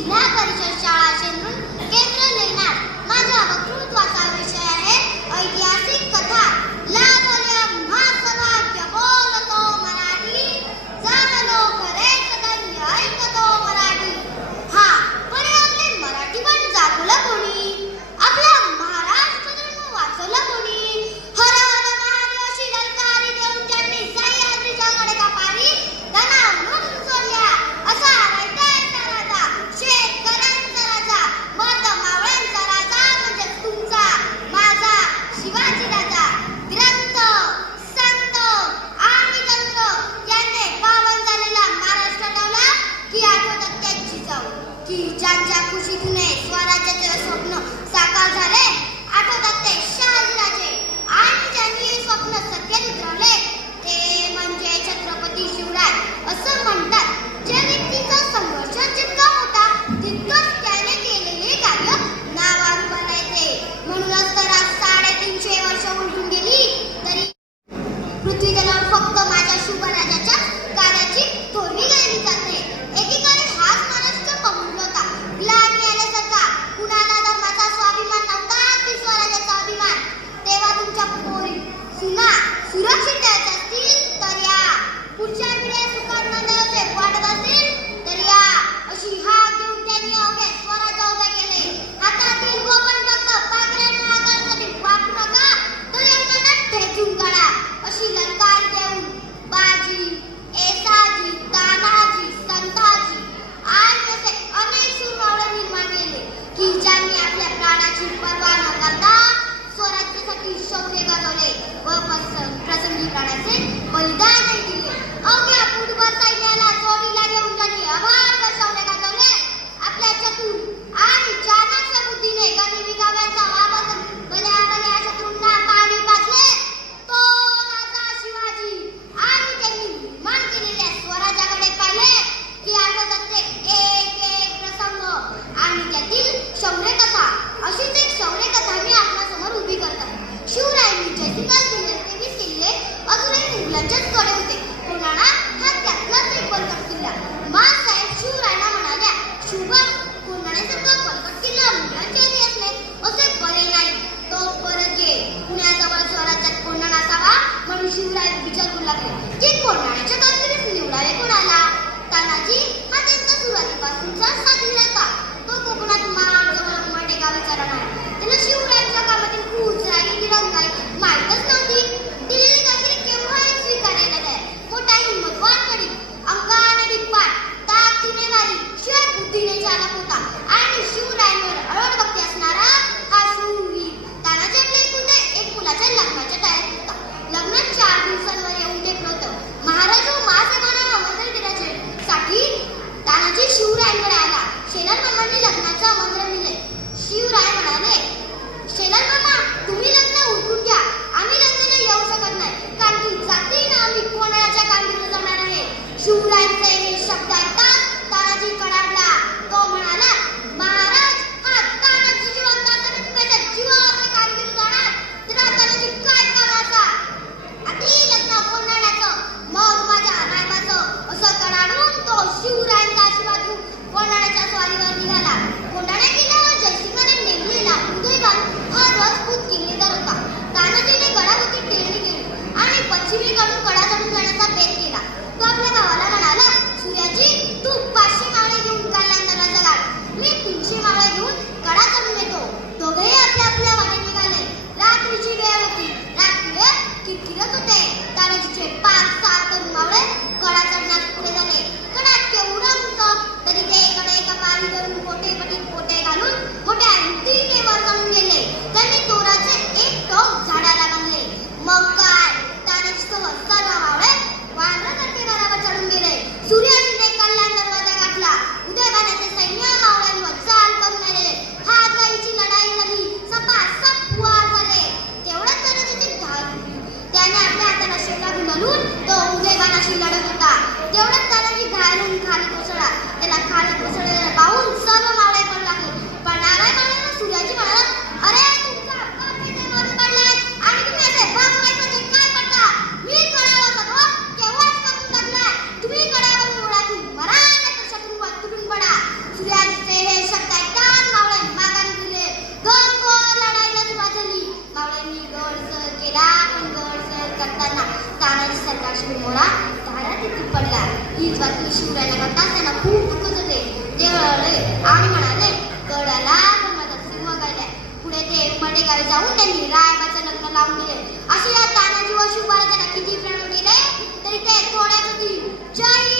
Sinapa. खुशीतून स्वराज्याचे स्वप्न साकार झाले. आठवतात ते शहाजीराजे. आणि ज्यांनी स्वप्न सत्यात उतरवले ते म्हणजे छत्रपती शिवराय असं म्हणतात. जे व्यक्तीचा संघर्ष जितका होता तितकं त्याने केलेले कार्य नावान बनायचे. म्हणूनच तर आज साडेतीनशे वर्ष उलटून गेली. शोधले गाजवले व प्रसंगी प्राण्याचे बलिदान दिले अवघ्या फुटबॉल en la. पश्चिमेकडून कडा चढून जाण्याचा बेत केला. तो आपल्या भावाला म्हणाला सूर्याजी तू पाचशे माळे घेऊन काढला अंतराचा गाठ मी तीनशे माळे घेऊन कडा चढून येतो. दोघेही आपल्या आपल्या वाटे निघाले. रात्रीची वेळ होती. रात्री किटकिटत होते. ताराजीचे पाच सात तरुण मावळे कडा चढण्यात पुढे झाले. कडा केवढं उंच तरी ते एकडे एका पाणी धरून पोटे पटीत पोटे घालून मोठ्या हंतीने वर चढून गेले. त्यांनी तोराचे एक टोक झाडाला बांधले. मग काय? 算了算了 विसरला शिवमोडा धारा तिथे पडला. ही स्वाती शिवरायला करता त्याला खूप दुःख झाले देवळले आणि म्हणाले गडाला पण माझा सिंह गायला पुढे ते मडे गावी जाऊन त्यांनी रायबाचं लग्न लावून दिले. अशी या तानाजी व शिवबाला त्यांना किती प्रणव दिले? तरी ते थोड्याच होती जय